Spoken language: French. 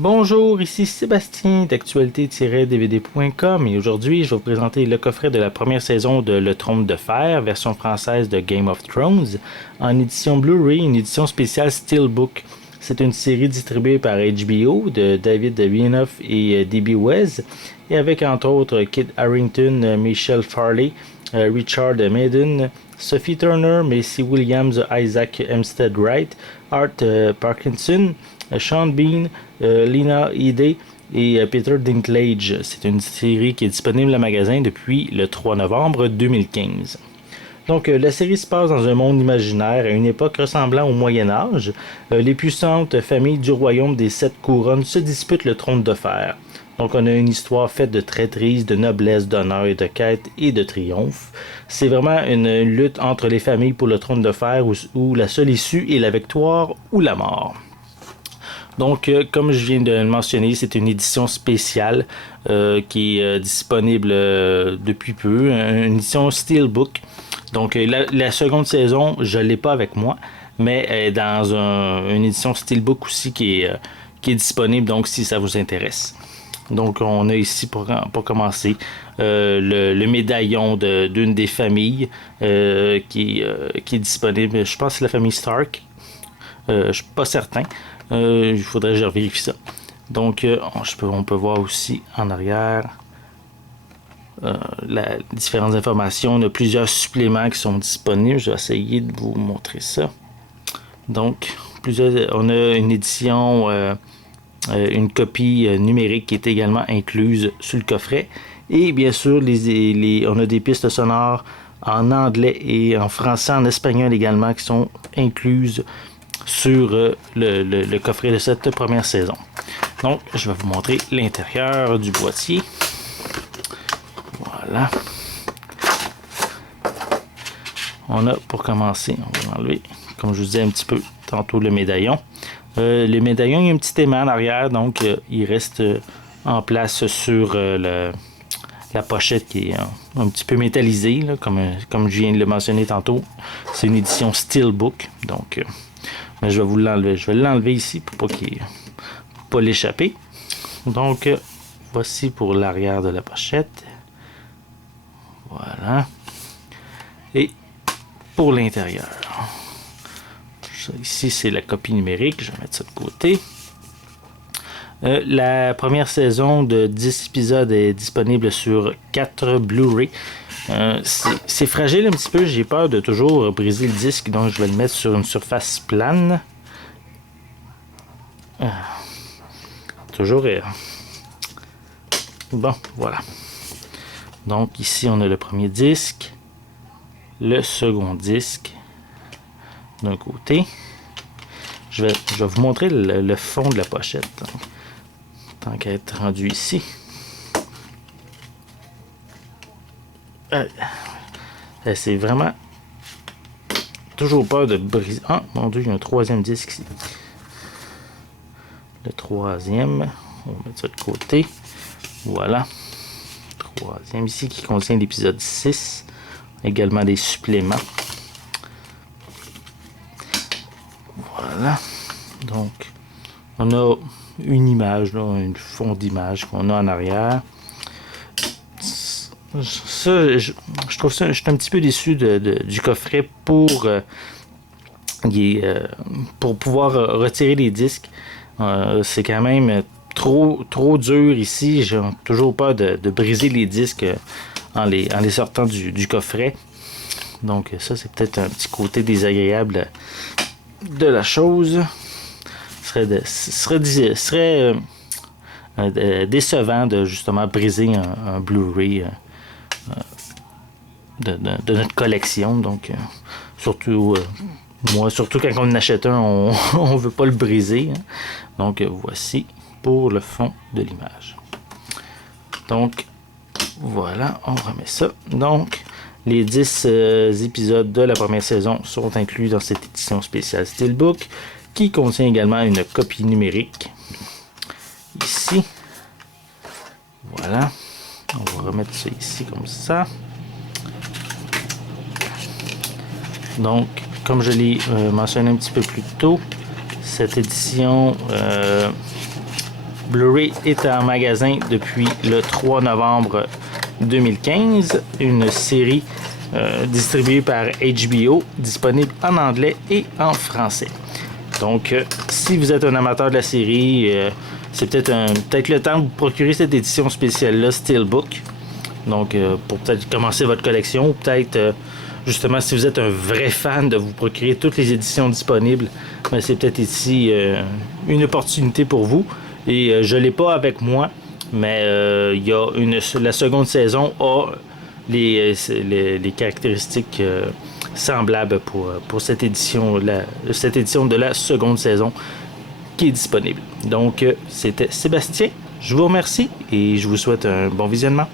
Bonjour, ici Sébastien d'actualité-dvd.com et aujourd'hui je vais vous présenter le coffret de la première saison de Le Trône de Fer, version française de Game of Thrones, en édition Blu-ray, une édition spéciale Steelbook. C'est une série distribuée par HBO de David Benioff et D.B. Weiss, et avec entre autres Kit Harington, Michelle Farley, Richard Madden, Sophie Turner, Macy Williams, Isaac Hempstead Wright, Art Parkinson, Sean Bean, Lena Headey et Peter Dinklage. C'est une série qui est disponible en magasin depuis le 3 novembre 2015. Donc, la série se passe dans un monde imaginaire à une époque ressemblant au Moyen Âge. Les puissantes familles du royaume des Sept Couronnes se disputent le trône de fer. Donc, on a une histoire faite de traîtrise, de noblesse, d'honneur et de quête et de triomphe. C'est vraiment une lutte entre les familles pour le trône de fer où la seule issue est la victoire ou la mort. Donc, comme je viens de le mentionner, c'est une édition spéciale qui est disponible depuis peu, une édition Steelbook. Donc, la seconde saison, je ne l'ai pas avec moi, mais dans une édition Steelbook aussi qui est disponible, donc si ça vous intéresse. Donc, on a ici pour commencer le médaillon d'une des familles qui est disponible. Je pense que c'est la famille Stark. Je ne suis pas certain. Il faudrait que je vérifie ça. Donc, on peut voir aussi en arrière différentes informations. On a plusieurs suppléments qui sont disponibles. Je vais essayer de vous montrer ça. Donc, on a une édition, une copie numérique qui est également incluse sur le coffret. Et bien sûr, on a des pistes sonores en anglais et en français, en espagnol également, qui sont incluses sur le coffret de cette première saison. Donc, je vais vous montrer l'intérieur du boîtier. Voilà. On a, pour commencer, on va enlever, comme je vous disais un petit peu tantôt, le médaillon. Le médaillon, il y a un petit aimant en arrière, donc il reste en place sur la pochette qui est un petit peu métallisée, là, comme je viens de le mentionner tantôt. C'est une édition Steelbook, donc mais je vais vous l'enlever. Je vais l'enlever ici pour pas l'échapper. Donc, voici pour l'arrière de la pochette. Voilà. Et pour l'intérieur. Ici, c'est la copie numérique. Je vais mettre ça de côté. La première saison de 10 épisodes est disponible sur 4 Blu-ray. C'est fragile un petit peu, j'ai peur de toujours briser le disque, donc je vais le mettre sur une surface plane. Toujours. Bon, voilà. Donc ici on a le premier disque, le second disque d'un côté. Je vais vous montrer le fond de la pochette, tant qu'à être rendu ici. C'est vraiment toujours peur de briser. Ah, mon Dieu, il y a un troisième disque ici. Le troisième, on va mettre ça de côté. Voilà. Troisième ici qui contient l'épisode 6. Également des suppléments. Voilà. Donc, on a une image, là, une fond d'image qu'on a en arrière. Ça, je trouve ça, je suis un petit peu déçu du coffret pour pouvoir retirer les disques. C'est quand même trop dur ici. J'ai toujours peur de briser les disques en les sortant du coffret. Donc ça, c'est peut-être un petit côté désagréable de la chose. Ce serait décevant de justement briser un Blu-ray de notre collection. Donc, surtout quand on en achète un, on veut pas le briser. Hein. Donc, voici pour le fond de l'image. Donc, voilà, on remet ça. Donc, les 10 épisodes de la première saison sont inclus dans cette édition spéciale Steelbook, qui contient également une copie numérique. Ici. Voilà. On va remettre ça ici comme ça. Donc, comme je l'ai mentionné un petit peu plus tôt, cette édition Blu-ray est en magasin depuis le 3 novembre 2015. Une série distribuée par HBO, disponible en anglais et en français. Donc, si vous êtes un amateur de la série, c'est peut-être le temps de vous procurer cette édition spéciale-là, Steelbook. Donc, pour peut-être commencer votre collection, ou peut-être, justement, si vous êtes un vrai fan de vous procurer toutes les éditions disponibles, ben, c'est peut-être ici une opportunité pour vous. Et je ne l'ai pas avec moi, mais la seconde saison a les caractéristiques semblables pour cette édition de la seconde saison qui est disponible. Donc, c'était Sébastien. Je vous remercie et je vous souhaite un bon visionnement.